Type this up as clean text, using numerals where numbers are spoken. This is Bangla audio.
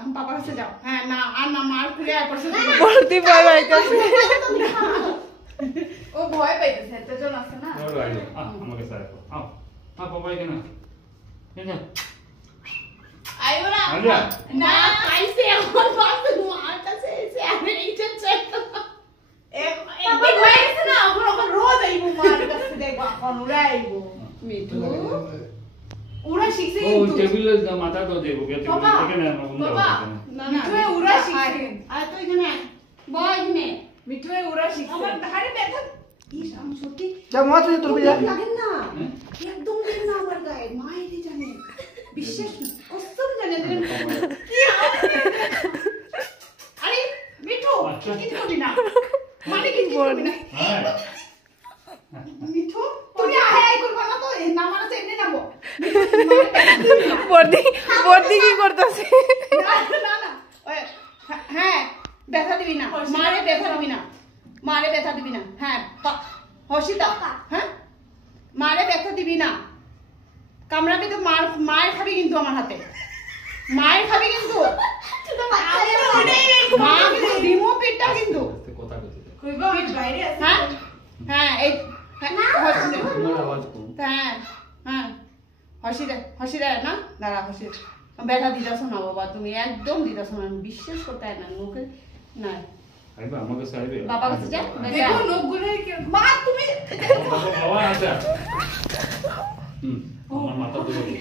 हम पापा से जाओ हां ना আর না মার খুলে আর পড়ছে বলতি ভয় পাইতাছে ও ভয় পাইতেছে এত জন আছে না আমাকে সাথে আও পাপা এখানে এখানে আইও না না কাইছে এখন বাস মার কাছে এসে আমি ইচ্ছা এক পাপা ভয় আছে না এখন রোজ আইবো মার কাছে দেখবা এখন উড়াইবো মিঠু উড়া শিখছে ও টেবিলে মাথা তো দেবো কে এখানে বাবা না না মিঠু উড়া শিখছে আর তো এখানে বয় এখানে মিঠু উড়া শিখছে আমার ধারে ব্যথা ইস আমি সত্যি যা মাছ তোর বিয়া লাগে না একদম দিন না আমার গায়ে মাইরে জানে বিশ্বাস কসম জানে কি আরে মিঠু কি করবি না মানে কি করবি না মিঠু তুমি আয় করবা না তো না মানে এমনি নামো বর্দি বর্দি কি করতেছে না না হ্যাঁ ব্যথা দিবি না মারে ব্যথা দিবি না মারে ব্যথা দিবি না হ্যাঁ হসিতা হ্যাঁ মারে ব্যথা দিবি না কামড়াবি তো মায়ের খাবি কিন্তু আমার হাতে মায়ের খাবি কিন্তু মা কিন্তু রিমো পিঠটা কিন্তু কথা বলতে কইবা বাইরে আছে হ্যাঁ হ্যাঁ এই হ্যাঁ হ্যাঁ হসিদা না দাঁড়া হসি ব্যথা দিদাস না বাবা তুমি একদম দিদাস না বিশ্বাস করতে না মুখে না আইবা আমাকে সাইবে বাবা কাছে যা দেখো লোকগুলো মা তুমি বাবা আচ্ছা আমার মাথা ধরে